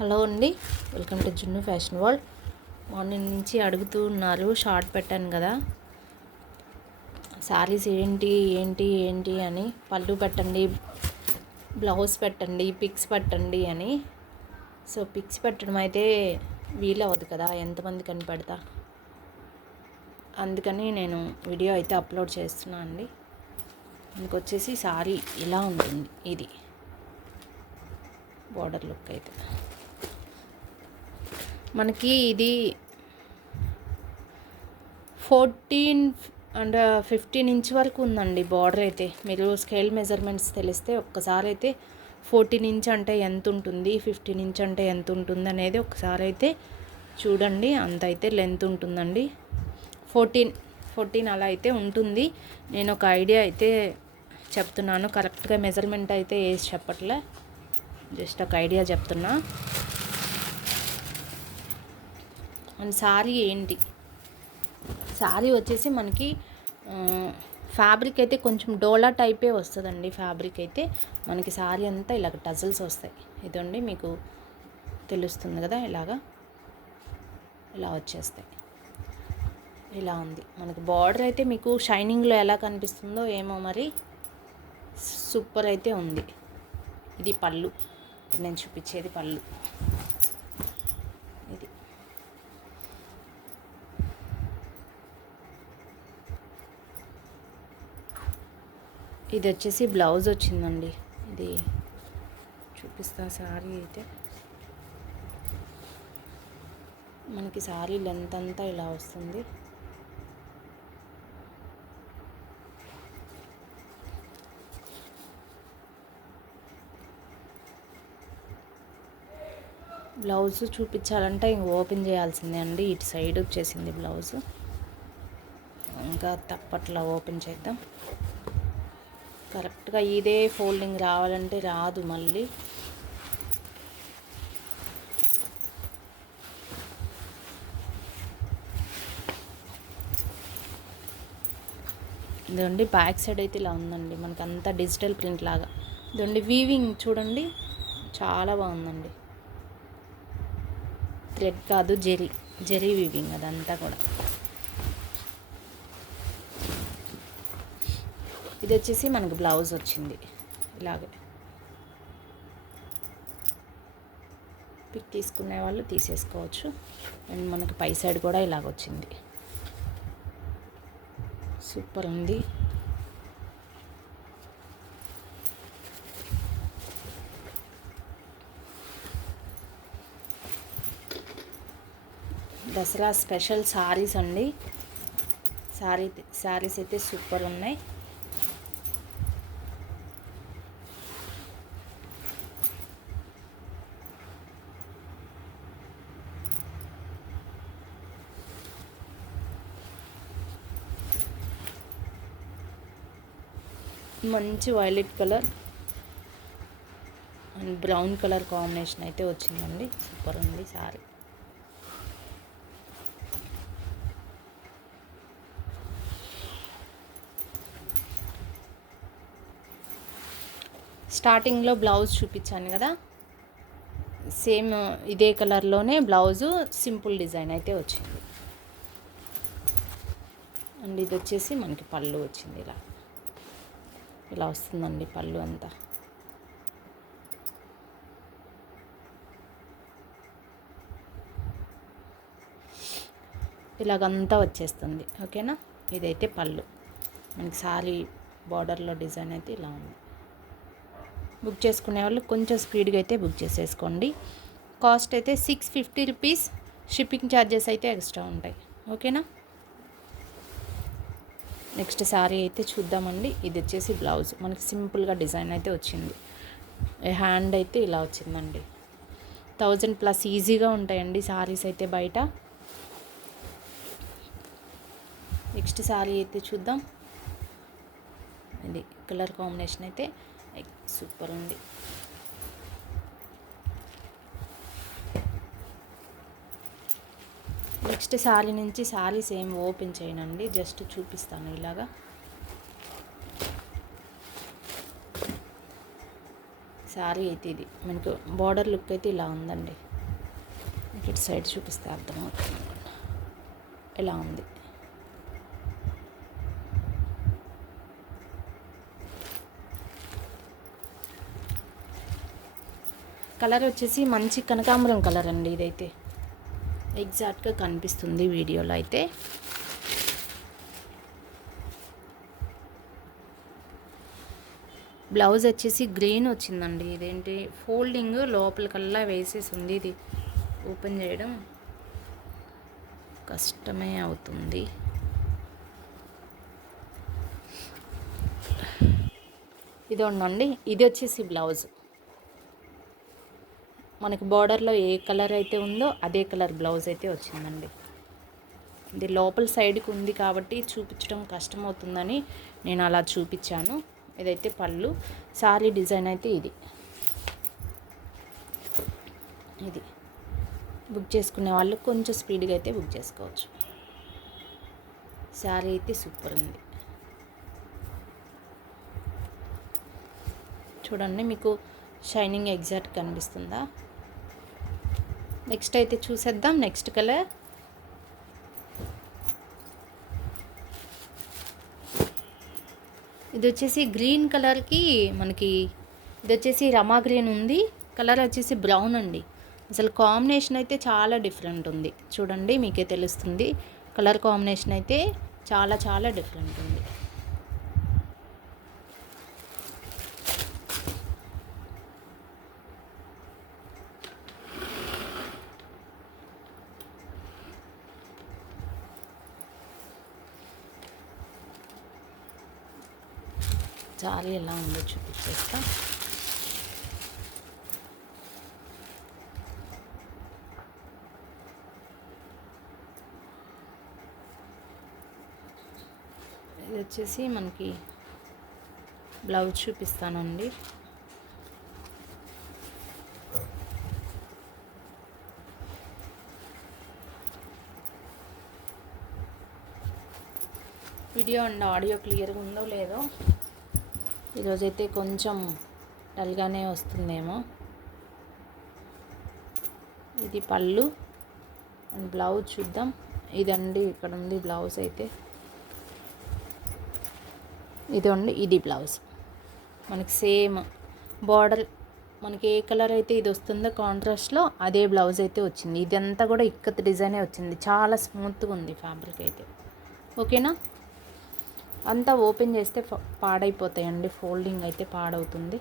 Hello అండి, welcome to జున్ను fashion world. Morning నుంచి అడుగుతూ ఉన్నారు, షార్ట్ పెట్టాను కదా శారీస్ ఏంటి ఏంటి ఏంటి అని. పళ్ళు పెట్టండి, బ్లౌజ్ పెట్టండి, పిక్స్ పెట్టండి అని. సో పిక్స్ పెట్టడం అయితే వీలవద్దు కదా, ఎంతమంది కనిపెడతా. అందుకని నేను వీడియో అయితే అప్లోడ్ చేస్తున్నాను అండి. మనకు వచ్చేసి శారీ ఇలా ఉంటుంది. ఇది బోర్డర్ లుక్ అయితే మనకి ఇది 14 అండ్ 15 ఇంచ్ వరకు ఉందండి బార్డర్ అయితే. మీరు స్కేల్ మెజర్మెంట్స్ తెలిస్తే ఒక్కసారి అయితే 14 ఇంచ్ అంటే ఎంత ఉంటుంది, 15 ఇంచ్ అంటే ఎంత ఉంటుంది అనేది ఒకసారి అయితే చూడండి. అంత అయితే లెంత్ ఉంటుందండి. 14 అలా అయితే ఉంటుంది. నేను ఒక ఐడియా అయితే చెప్తున్నాను, కరెక్ట్గా మెజర్మెంట్ అయితే వేసి చెప్పట్లే, జస్ట్ ఒక ఐడియా చెప్తున్నా. అండ్ శారీ ఏంటి, శారీ వచ్చేసి మనకి ఫ్యాబ్రిక్ అయితే కొంచెం డోలా టైపే వస్తుందండి. ఫ్యాబ్రిక్ అయితే మనకి శారీ అంతా ఇలాగ టజల్స్ వస్తాయి. ఇదండి మీకు తెలుస్తుంది కదా, ఇలా వచ్చేస్తాయి. ఇలా ఉంది మనకి బార్డర్ అయితే. మీకు షైనింగ్లో ఎలా కనిపిస్తుందో ఏమో మరి, సూపర్ అయితే ఉంది. ఇది పళ్ళు, ఇప్పుడు నేను చూపించేది పళ్ళు. ఇది వచ్చేసి బ్లౌజ్ వచ్చిందండి. ఇది చూపిస్తా. శారీ అయితే మనకి శారీ లెంత్ అంతా ఇలా వస్తుంది. బ్లౌజ్ చూపించాలంటే ఇంక ఓపెన్ చేయాల్సిందే అండి. ఇటు సైడ్ వచ్చేసింది బ్లౌజ్, ఇంకా తప్పట్లా ఓపెన్ చేద్దాం. కరెక్ట్గా ఇదే ఫోల్డింగ్ రావాలంటే రాదు మళ్ళీ. ఇదండి బ్యాక్ సైడ్ అయితే ఇలా ఉందండి. మనకు అంతా డిజిటల్ ప్రింట్ లాగా. ఇదండి వీవింగ్ చూడండి, చాలా బాగుందండి. థ్రెడ్ కాదు, జెరీ వీవింగ్ అదంతా కూడా. ఇది వచ్చేసి మనకు బ్లౌజ్ వచ్చింది. ఇలాగే పిక్ తీసుకునే వాళ్ళు తీసేసుకోవచ్చు. అండ్ మనకు పై సైడ్ కూడా ఇలాగ వచ్చింది. సూపర్ ఉంది. దసరా స్పెషల్ శారీస్ అండి. శారీస్ అయితే సూపర్ ఉన్నాయి. మంచి violet colour and brown colour combination అయితే వచ్చిందండి. సూపర్ ఉంది శారీ. స్టార్టింగ్లో బ్లౌజ్ చూపించాను కదా, సేమ్ ఇదే కలర్లోనే బ్లౌజు సింపుల్ డిజైన్ అయితే వచ్చింది. అండ్ ఇది వచ్చేసి మనకి పళ్ళు వచ్చింది. ఇలా వస్తుందండి పళ్ళు అంతా. ఇలాగంతా వచ్చేస్తుంది. ఓకేనా, ఇదైతే పళ్ళు. మనకి శారీ బార్డర్లో డిజైన్ అయితే ఇలా ఉంది. బుక్ చేసుకునే వాళ్ళు కొంచెం స్పీడ్గా అయితే బుక్ చేసేసుకోండి. కాస్ట్ అయితే 650 రూపీస్. షిప్పింగ్ ఛార్జెస్ అయితే ఎక్స్ట్రా ఉంటాయి. ఓకేనా, నెక్స్ట్ శారీ అయితే చూద్దామండి. ఇది వచ్చేసి బ్లౌజ్ మనకి సింపుల్గా డిజైన్ అయితే వచ్చింది. హ్యాండ్ అయితే ఇలా వచ్చిందండి. 1000+ ఈజీగా ఉంటాయండి శారీస్ అయితే బయట. నెక్స్ట్ శారీ అయితే చూద్దాం. ఇది కలర్ కాంబినేషన్ అయితే సూపర్ ఉంది. నెక్స్ట్ శారీ నుంచి శారీస్ ఏం ఓపెన్ చేయనండి, జస్ట్ చూపిస్తాను ఇలాగా. శారీ అయితే ఇది మనకు బార్డర్ లుక్ అయితే ఇలా ఉందండి. ఇటు సైడ్ చూపిస్తే అర్థమవుతుంది ఎలా ఉంది. కలర్ వచ్చేసి మంచి కనకాంబరం కలర్ అండి. ఇదైతే ఎగ్జాక్ట్గా కనిపిస్తుంది వీడియోలో అయితే. బ్లౌజ్ వచ్చేసి గ్రీన్ వచ్చిందండి. ఇదేంటి ఫోల్డింగ్ లోపలికల్లా వేసేసి ఉంది. ఇది ఓపెన్ చేయడం కష్టమే అవుతుంది. ఇది ఉండండి. ఇది వచ్చేసి బ్లౌజ్. మనకి బార్డర్లో ఏ కలర్ అయితే ఉందో అదే కలర్ బ్లౌజ్ అయితే వచ్చిందండి. ఇది లోపల సైడ్కి ఉంది కాబట్టి చూపించడం కష్టమవుతుందని నేను అలా చూపించాను. ఇదైతే పళ్ళు. సారీ డిజైన్ అయితే ఇది బుక్ చేసుకునే వాళ్ళు కొంచెం స్పీడ్గా అయితే బుక్ చేసుకోవచ్చు. సారీ అయితే సూపర్ ఉంది. చూడండి, మీకు షైనింగ్ ఎగ్జాక్ట్ కనిపిస్తుందా? నెక్స్ట్ అయితే చూసేద్దాం. నెక్స్ట్ కలర్ ఇది వచ్చేసి గ్రీన్ కలర్కి మనకి ఇది వచ్చేసి రమా గ్రీన్ ఉంది. కలర్ వచ్చేసి బ్రౌన్ అండి. అసలు కాంబినేషన్ అయితే చాలా డిఫరెంట్ ఉంది. చూడండి, మీకే తెలుస్తుంది. కలర్ కాంబినేషన్ అయితే చాలా చాలా డిఫరెంట్ ఉంది. సారీ ఎలా ఉందో చూపించేస్తా. ఇది వచ్చేసి మనకి బ్లౌజ్ చూపిస్తానండి. వీడియో అండ్ ఆడియో క్లియర్గా ఉందో లేదో ఈరోజైతే కొంచెం డల్గానే వస్తుందేమో. ఇది పళ్ళు అండ్ బ్లౌజ్ చూద్దాం. ఇదండి, ఇక్కడ ఉంది బ్లౌజ్ అయితే. ఇదండి, ఇది బ్లౌజ్. మనకి సేమ్ బార్డర్ మనకి ఏ కలర్ అయితే ఇది వస్తుందో కాంట్రాస్ట్లో అదే బ్లౌజ్ అయితే వచ్చింది. ఇదంతా కూడా ఇక్కత్ డిజైనే వచ్చింది. చాలా స్మూత్గా ఉంది ఫ్యాబ్రిక్ అయితే. ఓకేనా? అంతా ఓపెన్ చేస్తే పాడైపోతాయండి. ఫోల్డింగ్ అయితే పాడవుతుంది.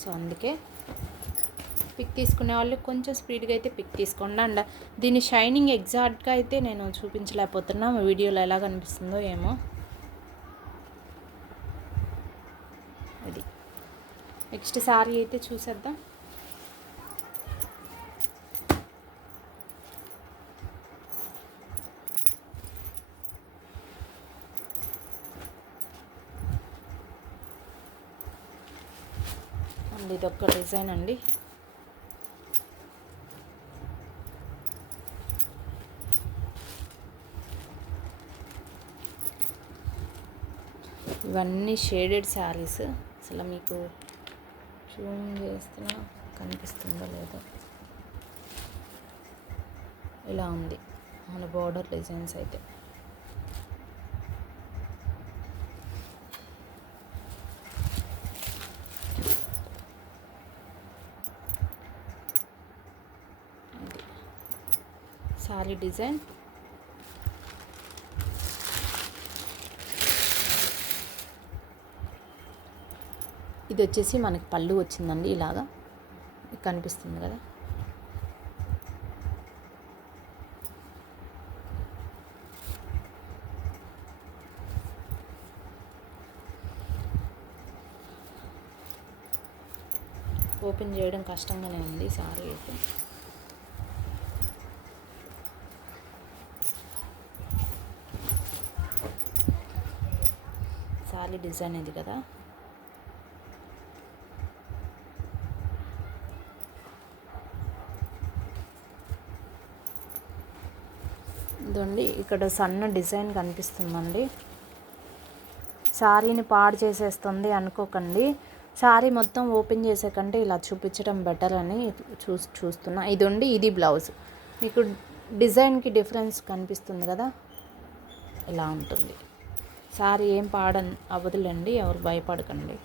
సో అందుకే పిక్ తీసుకునే వాళ్ళు కొంచెం స్పీడ్గా అయితే పిక్ తీసుకోండి. అండ్ దీని షైనింగ్ ఎగ్జాక్ట్గా అయితే నేను చూపించలేకపోతున్నా. వీడియోలో ఎలా కనిపిస్తుందో ఏమో. ఇది నెక్స్ట్ సారీ అయితే చూసేద్దాం. ఇదొక డిజైన్ అండి. ఇవన్నీ షేడెడ్ శారీస్. అసలు మీకు జూమ్ చేస్తున్నా కనిపిస్తుందో లేదో. ఇలా ఉంది మన బార్డర్ డిజైన్స్ అయితే. Sorry design. ఇది వచ్చేసి మనకి పళ్ళు వచ్చిందండి. ఇలాగా కనిపిస్తుంది కదా. ఓపెన్ చేయడం కష్టంగానే ఉంది సారీ అయితే. సారీ డిజైన్ ఇది కదా. ఇదండి, ఇక్కడ సన్న డిజైన్ కనిపిస్తుందండి. శారీని పాడు చేసేస్తుంది అనుకోకండి. శారీ మొత్తం ఓపెన్ చేసే కంటే ఇలా చూపించడం బెటర్ అని చూస్తున్నా. ఇది బ్లౌజ్. మీకు డిజైన్కి డిఫరెన్స్ కనిపిస్తుంది కదా, ఇలా ఉంటుంది. శారీ ఏం అవ్వదులేండి, ఎవరు భయపడకండి.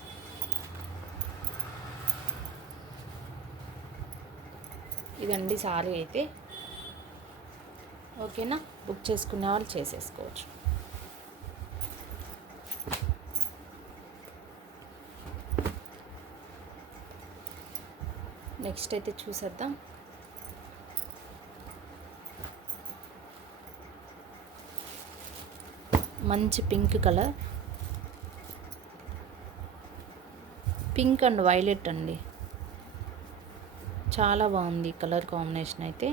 ఇదండి శారీ అయితే. ఓకేనా, బుక్ చేసుకునే వాళ్ళు చేసేసుకోవచ్చు. నెక్స్ట్ అయితే చూసేద్దాం. మంచి pink colour, pink and violet అండి. చాలా బాగుంది కలర్ కాంబినేషన్ అయితే.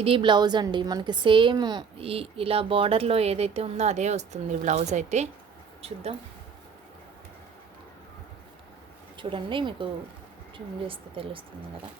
ఇది బ్లౌజ్ అండి, మనకి సేమ్ ఇలా బార్డర్లో ఏదైతే ఉందో అదే వస్తుంది బ్లౌజ్ అయితే. చూద్దాం, చూడండి, మీకు జూమ్ చేస్తే తెలుస్తుంది కదా.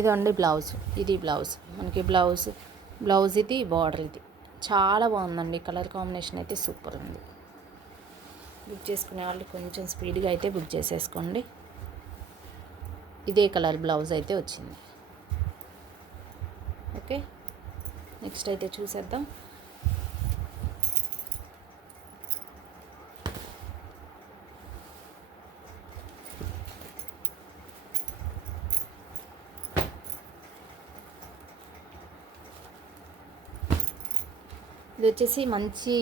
ఇదండి బ్లౌజ్. ఇది బ్లౌజ్, మనకి బ్లౌజ్ ఇది, బార్డర్ ఇది. చాలా బాగుందండి, కలర్ కాంబినేషన్ అయితే సూపర్ ఉంది. బుక్ చేసుకునే వాళ్ళు కొంచెం స్పీడ్గా అయితే బుక్ చేసేసుకోండి. ఇదే కలర్ బ్లౌజ్ అయితే వచ్చింది. ఓకే, నెక్స్ట్ అయితే చూసేద్దాం. ఇది వచ్చేసి మంచి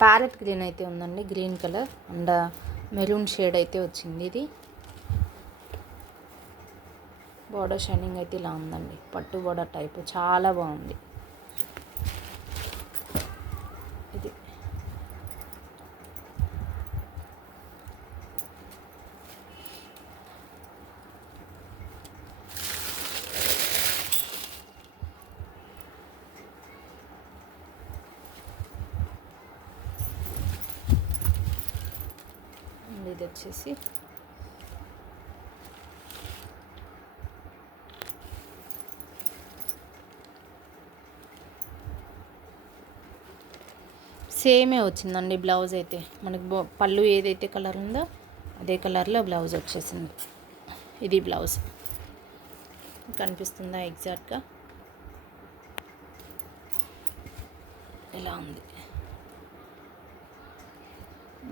ప్యారెట్ గ్రీన్ అయితే ఉందండి, green colour and maroon shade అయితే వచ్చింది. ఇది బార్డర్ షైనింగ్ అయితే ఇలా ఉందండి, పట్టు బార్డర్ టైపు, చాలా బాగుంది. ఇది ఇది వచ్చేసి సేమే వచ్చిందండి బ్లౌజ్ అయితే. మనకి పళ్ళు ఏదైతే కలర్ ఉందో అదే కలర్లో బ్లౌజ్ వచ్చేసింది. ఇది బ్లౌజ్ కనిపిస్తుందా ఎగ్జాక్ట్గా, ఇలా ఉంది.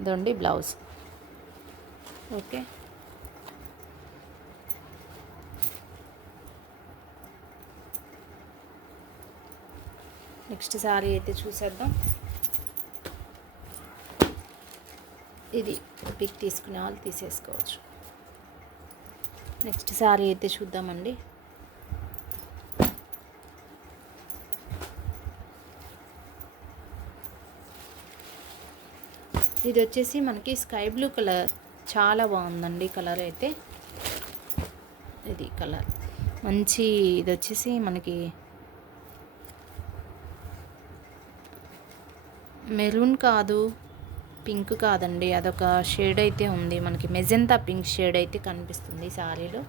ఇదండి బ్లౌజ్. ఓకే, నెక్స్ట్ శారీ అయితే చూసేద్దాం. ఇది పిక్ తీసుకునే వాళ్ళు తీసేసుకోవచ్చు. నెక్స్ట్ శారీ అయితే చూద్దామండి. ఇది వచ్చేసి మనకి స్కై బ్లూ కలర్, చాలా బాగుందండి కలర్ అయితే. ఇది కలర్ మంచి, ఇది వచ్చేసి మనకి మెరూన్ కాదు, పింక్ కాదండి, అదొక షేడ్ అయితే ఉంది. మనకి మెజెంతా పింక్ షేడ్ అయితే కనిపిస్తుంది శారీలో.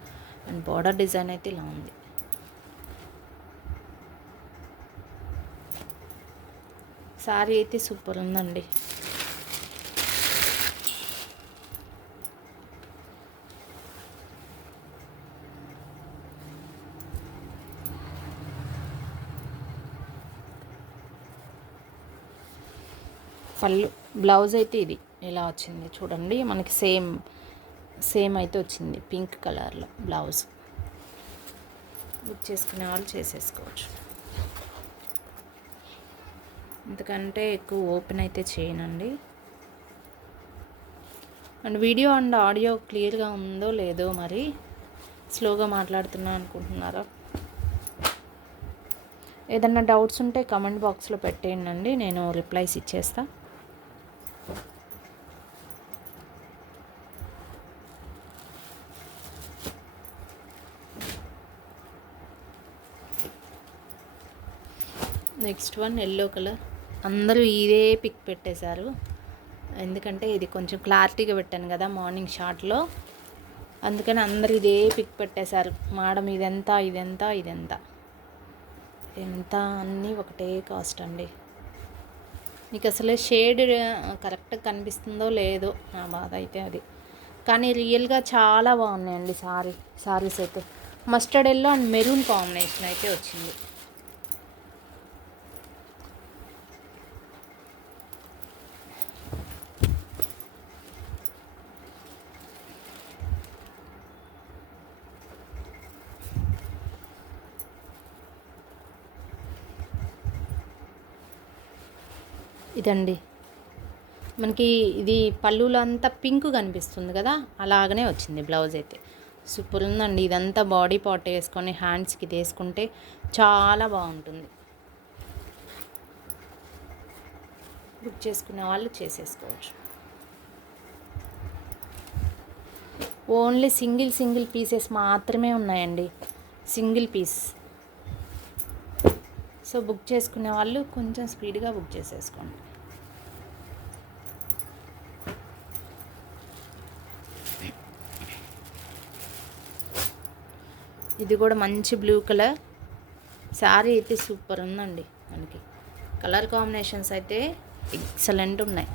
అండ్ బార్డర్ డిజైన్ అయితే ఇలా ఉంది. శారీ అయితే సూపర్ ఉందండి. పళ్ళు బ్లౌజ్ అయితే ఇది ఇలా వచ్చింది చూడండి, మనకి సేమ్ అయితే వచ్చింది పింక్ కలర్లో బ్లౌజ్. బుక్ చేసుకునే వాళ్ళు చేసేసుకోవచ్చు. ఎందుకంటే ఎక్కువ ఓపెన్ అయితే చేయనండి. అండ్ వీడియో అండ్ ఆడియో క్లియర్గా ఉందో లేదో, మరి స్లోగా మాట్లాడుతున్నా అనుకుంటున్నారా? ఏదన్నా డౌట్స్ ఉంటే కమెంట్ బాక్స్లో పెట్టేయండి, నేను రిప్లైస్ ఇచ్చేస్తా. Next one yellow colour. అందరూ ఇదే పిక్ పెట్టేశారు, ఎందుకంటే ఇది కొంచెం క్లారిటీగా పెట్టాను కదా మార్నింగ్ షార్ట్లో, అందుకని అందరూ ఇదే పిక్ పెట్టేశారు. మేడం ఇదెంత ఇదెంత ఇదెంత ఎంత అన్నీ ఒకటే కాస్ట్ అండి. మీకు అసలు షేడ్ కరెక్ట్గా కనిపిస్తుందో లేదో నా బాధ అయితే అది, కానీ రియల్గా చాలా బాగున్నాయండి సారీస్ అయితే. Mustard yellow and maroon combination అయితే వచ్చింది. ఇదండి మనకి ఇది పళ్ళులో అంతా పింక్ కనిపిస్తుంది కదా, అలాగనే వచ్చింది బ్లౌజ్ అయితే. సూపర్ ఉందండి. ఇదంతా బాడీ పార్ట్ వేసుకొని హ్యాండ్స్కి వేసుకుంటే చాలా బాగుంటుంది. బుక్ చేసుకునే వాళ్ళు చేసేసుకోవచ్చు. ఓన్లీ సింగిల్ పీసెస్ మాత్రమే ఉన్నాయండి, సింగిల్ పీస్. సో బుక్ చేసుకునే వాళ్ళు కొంచెం స్పీడ్గా బుక్ చేసేసుకోండి. ఇది కూడా మంచి బ్లూ కలర్ శారీ అయితే సూపర్ ఉందండి. మనకి కలర్ కాంబినేషన్స్ అయితే ఎక్సలెంట్ ఉన్నాయి.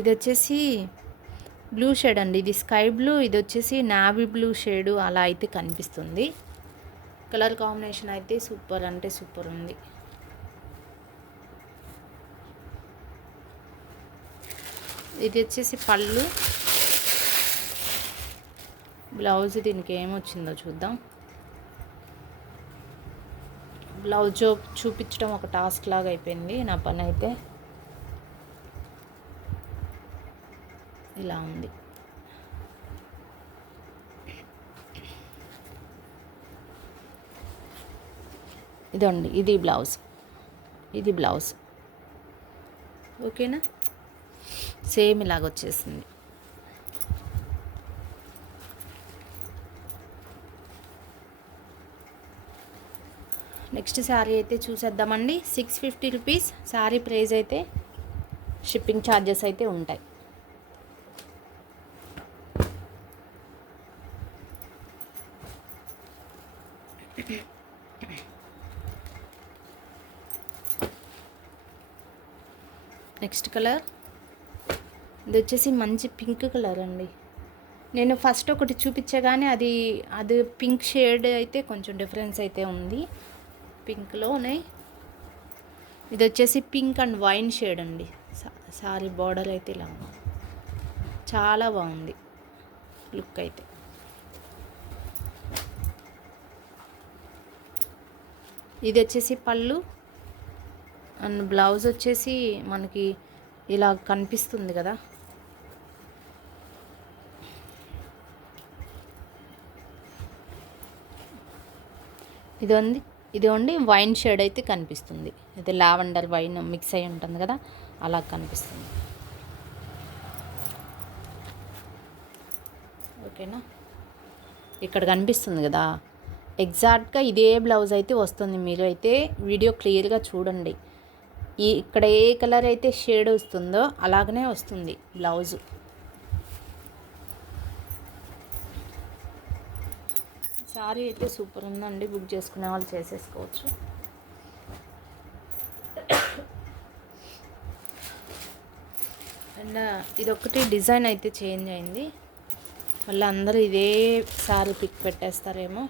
ఇది వచ్చేసి బ్లూ షేడ్ అండి, ఇది స్కై బ్లూ, ఇది వచ్చేసి నావీ బ్లూ షేడు అలా అయితే కనిపిస్తుంది. కలర్ కాంబినేషన్ అయితే సూపర్ అంటే సూపర్ ఉంది. ఇది వచ్చేసి పళ్ళు, బ్లౌజ్ దీనికి ఏమొచ్చిందో చూద్దాం. బ్లౌజ్ చూపించడం ఒక టాస్క్ లాగా అయిపోయింది నా పని అయితే. ఇలా ఉంది. ఇదండి ఇది బ్లౌజ్ ఓకేనా, సేమ్ ఇలాగ వచ్చేసింది. నెక్స్ట్ శారీ అయితే చూసేద్దామండి. 650 రూపీస్ శారీ ప్రైస్ అయితే, షిప్పింగ్ ఛార్జెస్ అయితే ఉంటాయి. నెక్స్ట్ కలర్ ఇది వచ్చేసి మంచి పింక్ కలర్ అండి. నేను ఫస్ట్ ఒకటి చూపించా కానీ అది పింక్ షేడ్ అయితే కొంచెం డిఫరెన్స్ అయితే ఉంది పింక్లోనే. ఇది వచ్చేసి పింక్ అండ్ వైన్ షేడ్ అండి. సారీ బార్డర్ అయితే ఇలా చాలా బాగుంది లుక్ అయితే. ఇది వచ్చేసి పళ్ళు అండ్ బ్లౌజ్ వచ్చేసి మనకి ఇలా కనిపిస్తుంది కదా. ఇది ఓన్లీ వైన్ షేడ్ అయితే కనిపిస్తుంది. ఇది లావెండర్ వైన్ మిక్స్ అయి ఉంటుంది కదా, అలా కనిపిస్తుంది. ఓకేనా, ఇక్కడ కనిపిస్తుంది కదా, ఎగ్జాక్ట్గా ఇదే బ్లౌజ్ అయితే వస్తుంది. మీరు అయితే వీడియో క్లియర్గా చూడండి. ఇక్కడ ఏ కలర్ అయితే షేడ్ వస్తుందో అలాగనే వస్తుంది బ్లౌజు. సారీ అయితే సూపర్ ఉందండి, బుక్ చేసుకునే వాళ్ళు చేసేసుకోవచ్చు. అండ్ ఇదొక్కటి డిజైన్ అయితే చేంజ్ అయింది, మళ్ళీ అందరూ ఇదే సారీ పిక్ పెట్టేస్తారేమో.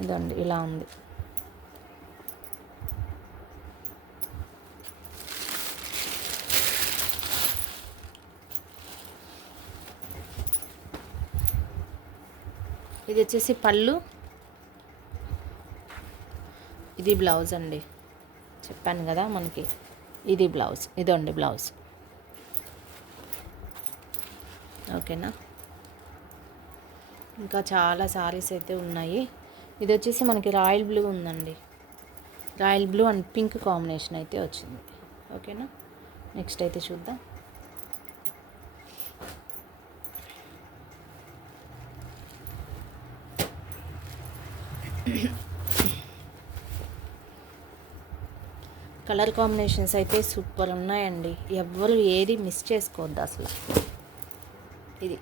అదండి ఇలా ఉంది. ఇది వచ్చేసి పళ్ళు, ఇది బ్లౌజ్ అండి. చెప్పాను కదా మనకి ఇది బ్లౌజ్, ఇదండి బ్లౌజ్. ఓకేనా, ఇంకా చాలా సారీస్ అయితే ఉన్నాయి. ఇది వచ్చేసి మనకి రాయల్ బ్లూ ఉందండి, royal blue and pink combination అయితే వచ్చింది. ఓకేనా, నెక్స్ట్ అయితే చూద్దాం. కలర్ కాంబినేషన్స్ అయితే సూపర్ ఉన్నాయండి. ఎవ్వరు ఏది మిస్ చేసుకోవద్దు అసలు. ఇది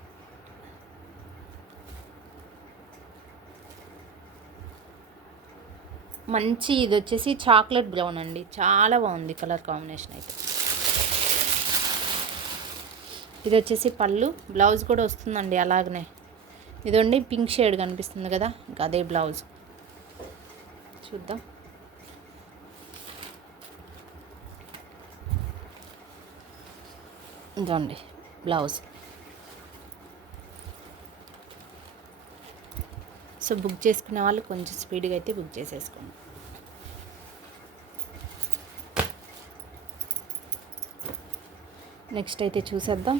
మంచి, ఇది వచ్చేసి చాక్లెట్ బ్రౌన్ అండి. చాలా బాగుంది కలర్ కాంబినేషన్ అయితే. ఇది వచ్చేసి పళ్ళు, బ్లౌజ్ కూడా వస్తుందండి అలాగనే. ఇదండి పింక్ షేడ్ కనిపిస్తుంది కదా, ఇంకా అదే బ్లౌజ్. చూద్దాం. ఇదండి బ్లౌజ్. సో బుక్ చేసుకునే వాళ్ళు కొంచెం స్పీడ్గా అయితే బుక్ చేసేసుకోండి. నెక్స్ట్ అయితే చూసేద్దాం.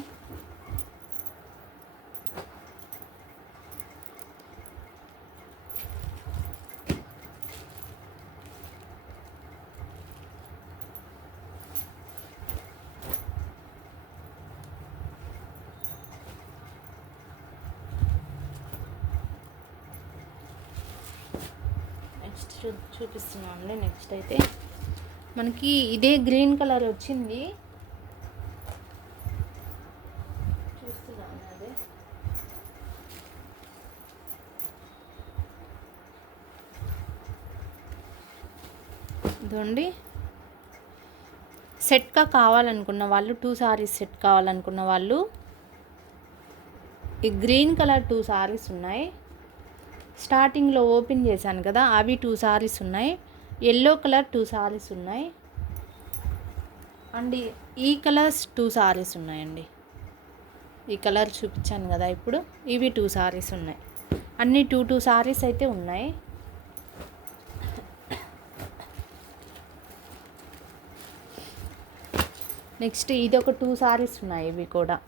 నెక్స్ట్ చూపిస్తున్నామండి. నెక్స్ట్ అయితే మనకి ఇదే గ్రీన్ కలర్ వచ్చింది. చూస్తున్నాను అదే. ఇదండి సెట్గా కావాలనుకున్న వాళ్ళు, 2 సారీస్ సెట్ కావాలనుకున్న వాళ్ళు ఈ గ్రీన్ కలర్ 2 సారీస్ ఉన్నాయి. స్టార్టింగ్లో ఓపెన్ చేశాను కదా, అవి 2 సారీస్ ఉన్నాయి. ఎల్లో కలర్ 2 సారీస్ ఉన్నాయి. అండ్ ఈ కలర్స్ 2 సారీస్ ఉన్నాయండి. ఈ కలర్ చూపించాను కదా ఇప్పుడు, ఇవి 2 సారీస్ ఉన్నాయి. అన్నీ 2 సారీస్ అయితే ఉన్నాయి. నెక్స్ట్ ఇది ఒక 2 సారీస్ ఉన్నాయి. ఇవి కూడా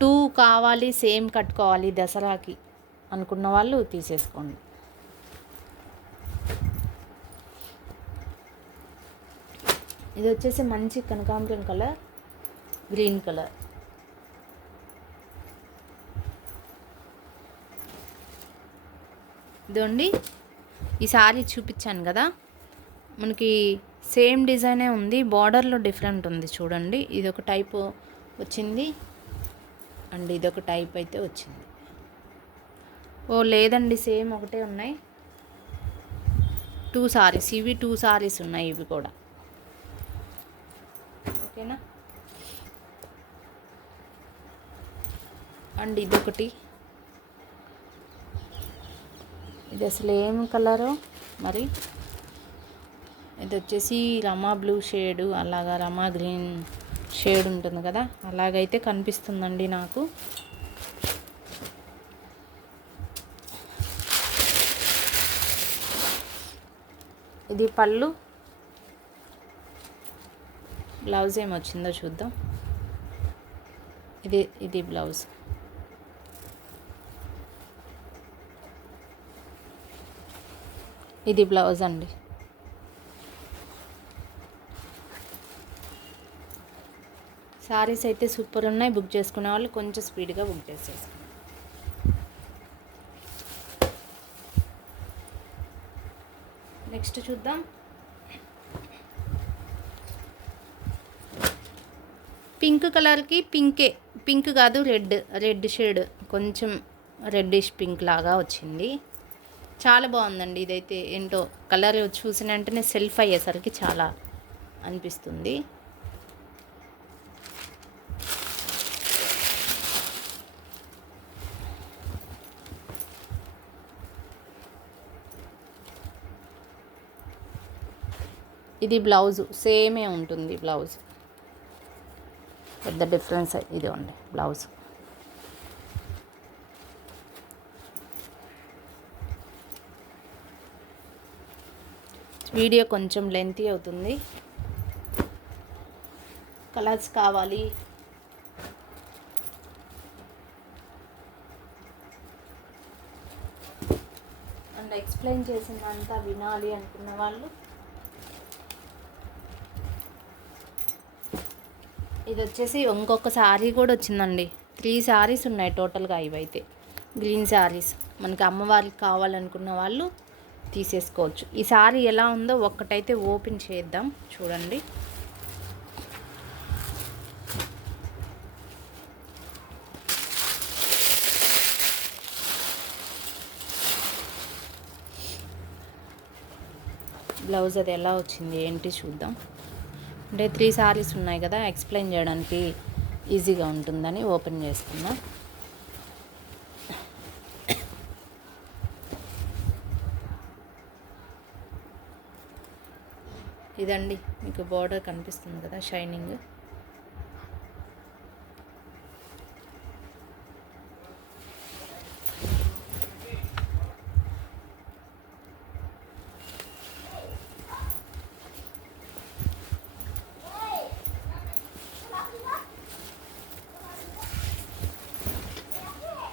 2 కావాలి, సేమ్ కట్టుకోవాలి దసరాకి అనుకున్న వాళ్ళు తీసేసుకోండి. ఇది వచ్చేసి మంచి కనకాంబరం కలర్, గ్రీన్ కలర్. ఇదండి ఈ సారీ చూపించాను కదా, మనకి సేమ్ డిజైనే ఉంది, బార్డర్లో డిఫరెంట్ ఉంది చూడండి. ఇది ఒక టైప్ వచ్చింది అండ్ ఇదొక టైప్ అయితే వచ్చింది. ఓ లేదండి, సేమ్ ఒకటే ఉన్నాయి. 2 సారీస్, ఇవి 2 సారీస్ ఉన్నాయి. ఇవి కూడా ఓకేనా. అండ్ ఇదొకటి, ఇది అసలు ఏం కలరో మరి. ఇది వచ్చేసి రమా బ్లూ షేడు, అలాగా రమా గ్రీన్ షేడ్ ఉంటుంది కదా, అలాగైతే కనిపిస్తుందండి నాకు. ఇది పళ్ళు, బ్లౌజ్ ఏమొచ్చిందో చూద్దాం. ఇది బ్లౌజ్. ఇది బ్లౌజ్ అండి. సారీస్ అయితే సూపర్ ఉన్నాయి. బుక్ చేసుకునే వాళ్ళు కొంచెం స్పీడ్గా బుక్ చేసేసుకోండి. నెక్స్ట్ చూద్దాం. పింక్ కలర్కి పింక్ కాదు, రెడ్ షేడ్, కొంచెం రెడ్డిష్ పింక్ లాగా వచ్చింది. చాలా బాగుందండి. ఇదైతే ఏంటో కలర్ చూసిన వెంటనే సెల్ఫ్ అయ్యేసరికి చాలా అనిపిస్తుంది. ఇది బ్లౌజు సేమే ఉంటుంది. బ్లౌజ్ పెద్ద డిఫరెన్స్ ఇది ఉంది బ్లౌజ్. వీడియో కొంచెం లెంతీ అవుతుంది. కలర్స్ కావాలి, అండ్ ఎక్స్ప్లెయిన్ చేసిందంతా వినాలి అనుకున్న వాళ్ళు ఇది వచ్చేసి ఇంకొక శారీ కూడా వచ్చిందండి. 3 శారీస్ ఉన్నాయి టోటల్గా. ఇవైతే గ్రీన్ శారీస్ మనకి అమ్మవారికి కావాలనుకున్న వాళ్ళు తీసేసుకోవచ్చు. ఈ సారీ ఎలా ఉందో ఒక్కటైతే ఓపెన్ చేద్దాం చూడండి. బ్లౌజ్ అది ఎలా వచ్చింది ఏంటి చూద్దాం. అంటే 3 సారీస్ ఉన్నాయి కదా, ఎక్స్ప్లెయిన్ చేయడానికి ఈజీగా ఉంటుందని ఓపెన్ చేసుకున్నా. ఇదండి మీకు బార్డర్ కనిపిస్తుంది కదా, షైనింగ్.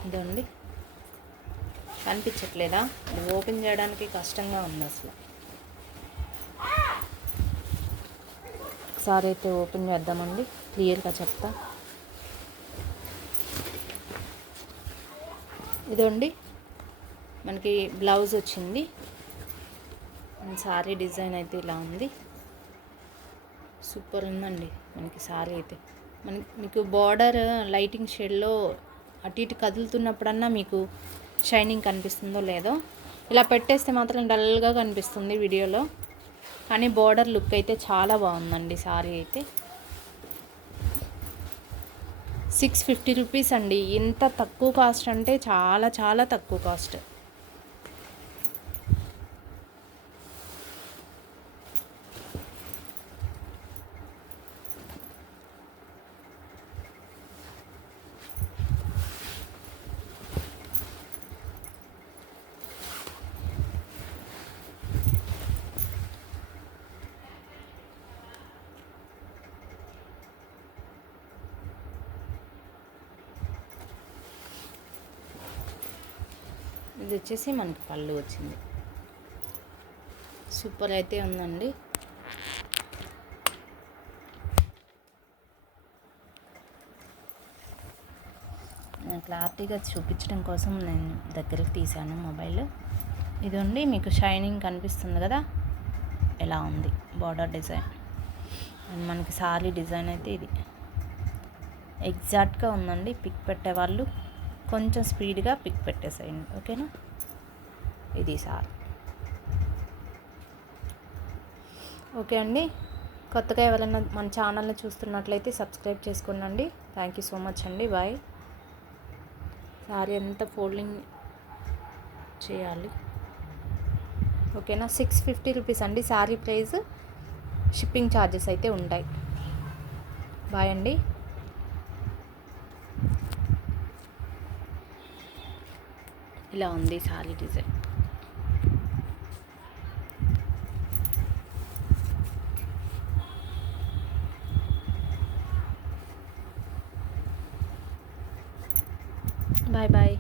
ఇదండి కనిపించట్లేదా? ఓపెన్ చేయడానికి కష్టంగా ఉంది అసలు. ఒకసారి అయితే ఓపెన్ చేద్దామండి, క్లియర్గా చెప్తా. ఇదండి మనకి బ్లౌజ్ వచ్చింది. సారీ డిజైన్ అయితే ఇలా ఉంది. సూపర్ ఉందండి మనకి సారీ అయితే. మీకు బార్డర్ లైటింగ్ షేడ్లో అటు ఇటు కదులుతున్నప్పుడన్నా మీకు షైనింగ్ కనిపిస్తుందో లేదో. ఇలా పెట్టేస్తే మాత్రం డల్గా కనిపిస్తుంది వీడియోలో, కానీ బార్డర్ లుక్ అయితే చాలా బాగుందండి సారీ అయితే. 650 రూపీస్ అండి. ఇంత తక్కువ కాస్ట్ అంటే చాలా చాలా తక్కువ కాస్ట్. ఇది వచ్చేసి మనకి పళ్ళు వచ్చింది. సూపర్ అయితే ఉందండి. క్లారిటీగా చూపించడం కోసం నేను దగ్గరికి తీసాను మొబైల్. ఇదండి మీకు షైనింగ్ కనిపిస్తుంది కదా, ఎలా ఉంది బార్డర్ డిజైన్. అండ్ మనకి సారీ డిజైన్ అయితే ఇది ఎగ్జాక్ట్గా ఉందండి. పిక్ పెట్టేవాళ్ళు కొంచెం స్పీడ్గా పిక్ పెట్టేసేయండి, ఓకేనా. ఇది సారీ. ఓకే అండి, కొత్తగా ఎవరైనా మన ఛానల్ని చూస్తున్నట్లయితే సబ్స్క్రైబ్ చేసుకోండి. థ్యాంక్ యూ సో మచ్ అండి. బాయ్. సారీ అంతా ఫోల్డింగ్ చేయాలి, ఓకేనా. 650 రూపీస్ అండి సారీ ప్రైస్. షిప్పింగ్ ఛార్జెస్ అయితే ఉంటాయి. బాయ్ అండి. ఇలా ఉంది సారీ డిజైన్. Bye bye.